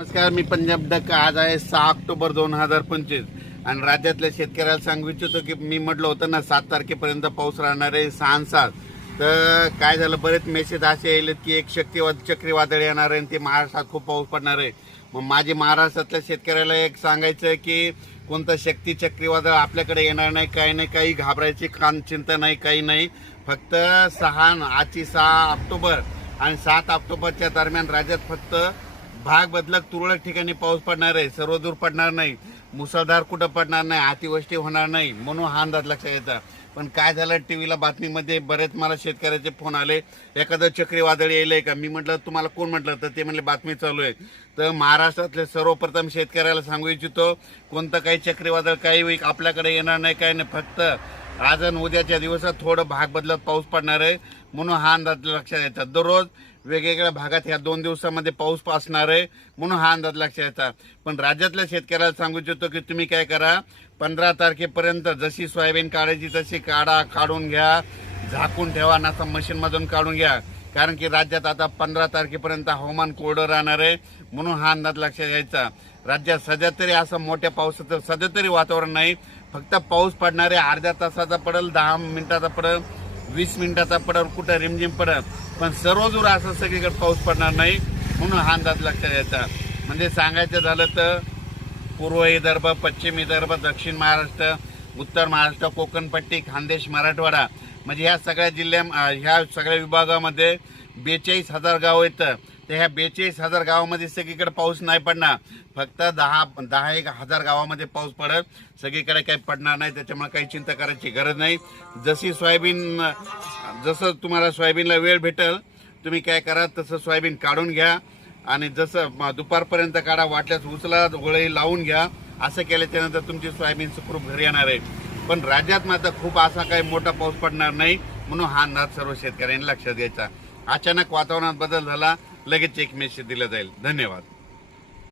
नमस्कार, मी पंजाब डक. आज आहे 6 ऑक्टोबर 2025 आणि राज्यातल्या शेतकऱ्याला सांगू इच्छितो की मी म्हटलं होतं ना 7 तारखेपर्यंत पाऊस राहणार आहे 6 आणि 7. तर काय झालं, बरेच मेसेज असे येईल की एक चक्रीवादळ येणार आहे आणि ते महाराष्ट्रात खूप पाऊस पडणार आहे. मग माझे महाराष्ट्रातल्या शेतकऱ्याला एक सांगायचं आहे की कोणतं चक्रीवादळ आपल्याकडे येणार नाही, काही नाही, काही घाबरायची चिंता नाही, काही नाही. फक्त आजची 6 ऑक्टोबर आणि 7 ऑक्टोबरच्या दरम्यान राज्यात फक्त भाग बदलक तुरळक ठिकाणी पाऊस पडणार आहे. सर्वदूर पडणार नाही, मुसळधार कुठं पडणार नाही, अतिवृष्टी होणार नाही, म्हणून हा अंदाज लक्षात येतात. पण काय झालं, टीव्हीला बातमीमध्ये बरेच मला शेतकऱ्याचे फोन आले, एखादं चक्रीवादळ येईल का. मी म्हटलं तुम्हाला कोण म्हटलं, तर ते म्हणले बातमी चालू आहे. तर महाराष्ट्रातले सर्वप्रथम शेतकऱ्याला सांगू इच्छितो, कोणतं काही चक्रीवादळ काही आपल्याकडे येणार नाही, काही नाही. फक्त आज आणि उद्याच्या दिवसात थोडं भाग बदलत पाऊस पडणार आहे, म्हणून हा अंदाज लक्षात येतात. दररोज वेगवेगळ्या भागात ह्या 2 दिवसामध्ये पाऊस असणार आहे, म्हणून हा अंदाज लक्षात येतात. पण राज्यातल्या शेतकऱ्याला सांगू इच्छितो की तुम्ही काय करा, 15 तारखेपर्यंत जशी सोयाबीन काढायची तशी काढून घ्या, झाकून ठेवा, नसा मशीनमधून काढून घ्या. कारण की राज्यात आता 15 तारखेपर्यंत हवामान कोरडं राहणार आहे, म्हणून हा अंदाज लक्षात घ्यायचा. राज्यात सध्या तरी असं मोठ्या पावसाचं सध्या तरी वातावरण नाही. फक्त पाऊस पडणार आहे, अर्ध्या तासाचा पडेल, 10 मिनिटाचा पडेल, 20 मिनिटाचा पडेल, कुठं रिमझिम पडेल, पण सर्वदूर असं सगळीकडे पाऊस पडणार नाही, म्हणून हा अंदाज लक्षात घ्यायचा. म्हणजे सांगायचं झालं तर पूर्व विदर्भ, पश्चिम विदर्भ, दक्षिण महाराष्ट्र, उत्तर महाराष्ट्र, कोकणपट्टी, खानदेश, मराठवाडा, म्हणजे ह्या सगळ्या ह्या सगळ्या विभागामध्ये 42,000 गाव येतं. तर ह्या 42,000 गावामध्ये सगळीकडे पाऊस नाही पडणार. फक्त 10,000 गावामध्ये पाऊस पडेल, सगळीकडे काही पडणार नाही. त्याच्यामुळे काही चिंता करायची गरज नाही. जसं तुम्हाला सोयाबीनला वेळ भेटेल, तुम्ही काय करा, तसं सोयाबीन काढून घ्या आणि जसं दुपारपर्यंत काढा, वाटल्यास उचला, गोळी लावून घ्या. असं केल्याच्या नंतर तुमची सोयाबीन सुखरूप घरी येणार आहे. पण राज्यात मात्र खूप असा काही मोठा पाऊस पडणार नाही, म्हणून हा अंदाज सर्व शेतकऱ्यांनी लक्षात घ्यायचा. अचानक वातावरणात बदल झाला, लगेच एक मेसेज दिला जाईल. धन्यवाद.